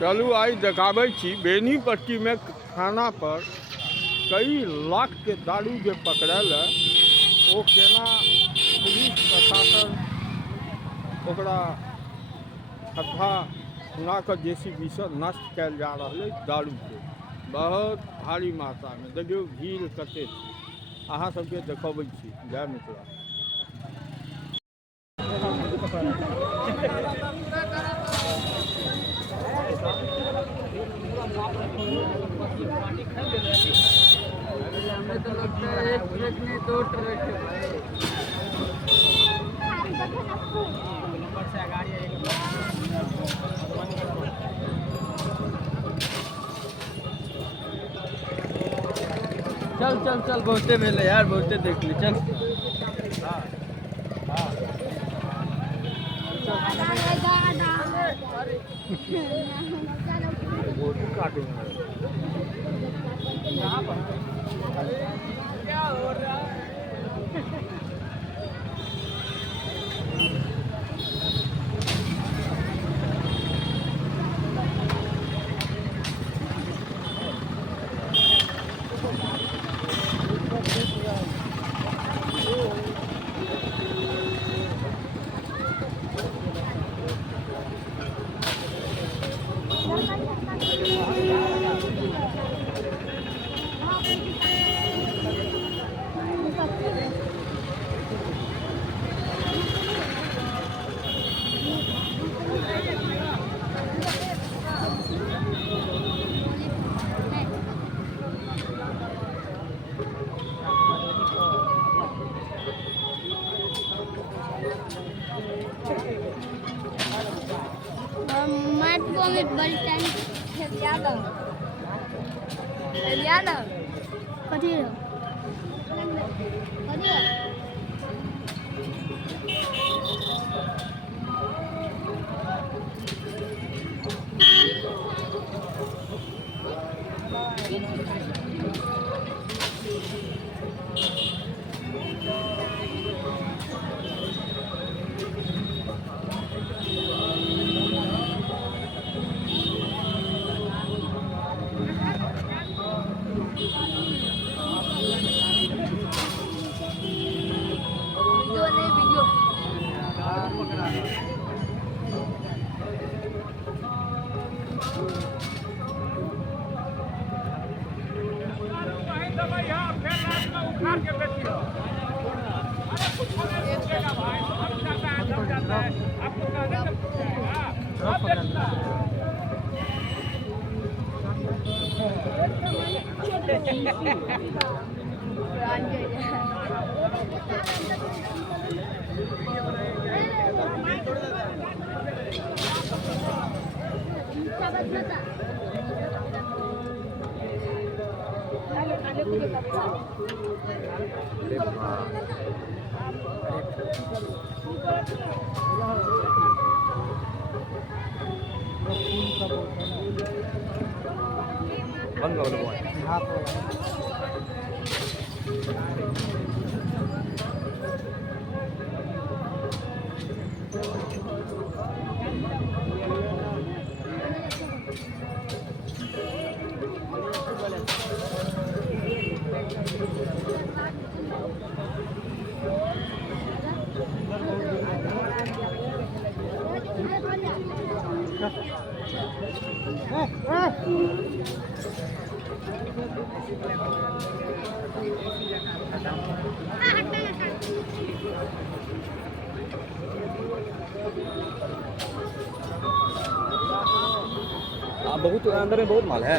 चलू आई देखाबै छी बेनीपट्टी में थाना पर कई लाख के दारू जे पकड़ल है वो केना पुलिस प्रशासन ओकरा खद्धा खुना के जेसीबी से नष्ट कयल जा रहा है। दारू के बहुत भारी मात्रा में देखियो भीड़ कते अहाँ सबके देखबै छी। जय मिथिला। हमें तो लगता है एक ट्रक में 2 ट्रक है भाई। चल चल चल बहुते मिले यार, बहुते देख ली चल। क्या हो रहा है? बहुत अंदर में बहुत माल है।